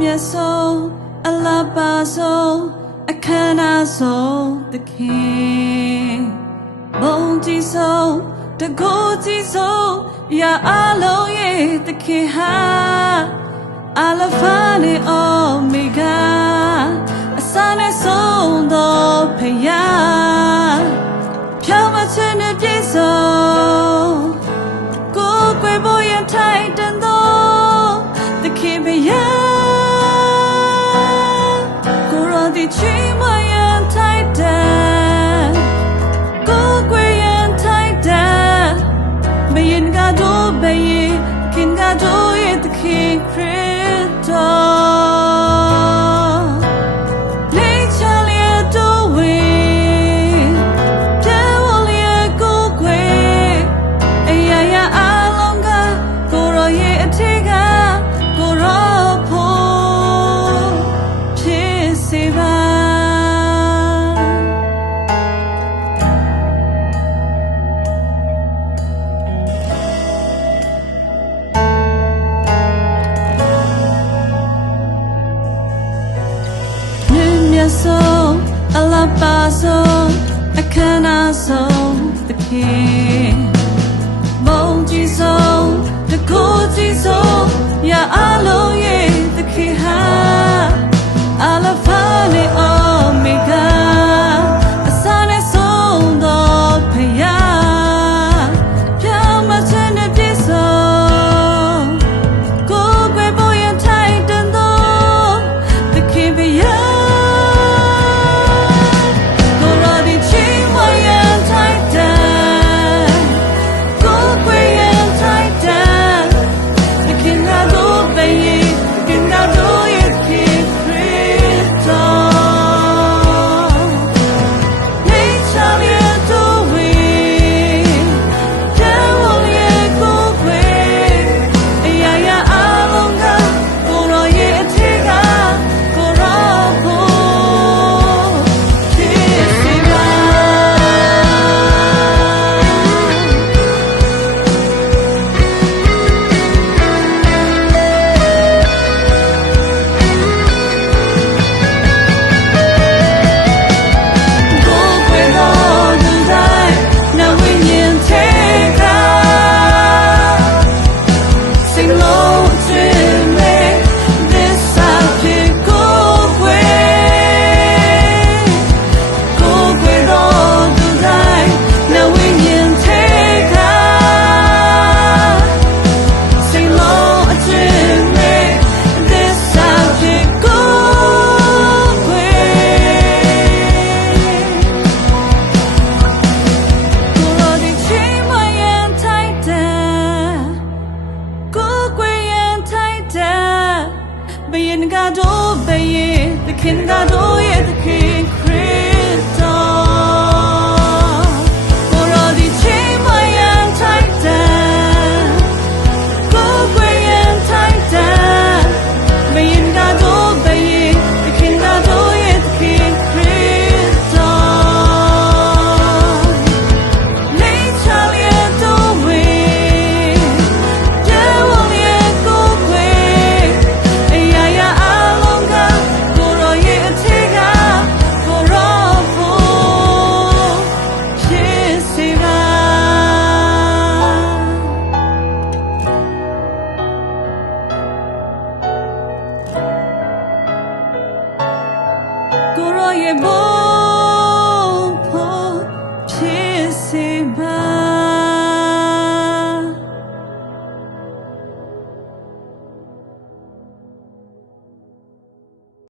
မြတ်ဆုံးအလပါဆုံးအခမ်းအနားဆုံးသခင်ဘုံကြီးဆုံးတကိုးကြီးဆုံးရာအလုံးရဲ့သခင်ဟာအလဖာနဲ့အိုမီဂါအစနဲ့ဆုံးသောဖယားဖြောင်းမချင်တဲ့ပြည့်စုံကိုယ်ကွယ်ဖို့ရထိုင်တန်သောသခင်ဖယားကိုရောဒီချီမယန်ထိုင်တဲ့ကိုယ်ကွယ်ရန်ထိုင်တဲ့ဘယင်ကတော့ဘယင်ခင်ကတော့ရဲ့သခင်ခရစ်တော်နေချလျက်တို့ဝင်တဲဝလျက်ကိုကွယ်အရာရာအလုံးကကိုရောရဲ့အထက်ကကိုရောဖို့ဖြစ်စေပါဆုံးအလပါဆုံးအခမ်းအနားဆုံးသခင်ဘုံကြီးဆုံးတကိုးကြီးဆုံးရာအလုံးရဲ့သခင်ဟာအလဖာနဲ့အိုမီဂါအစနဲ့ဆုံးသောဖယားပြောင်းမချင်တဲ့ပြည့်စုံကိုယ်ကွယ်ဖို့ရထိုင်တန်သောသခင်ဖယားဘယင်ကတော့ဘယင်သခင်ကတော့ရဲ့သခင်ခရစ်တော်ကိုရောဒီချီမယန်ထိုက်တဲ့ကိုယ်ကွယ်ရန်ထိုက်တဲ့ဘယင်ကတော့ဘယင်သခင်ကတော့ရဲ့သခင်ခရစ်တော်နေချလျက်တို့ဝင်တဲဝလျက်ကိုကွယ်အရာရာကိုရောရဲ့ဘို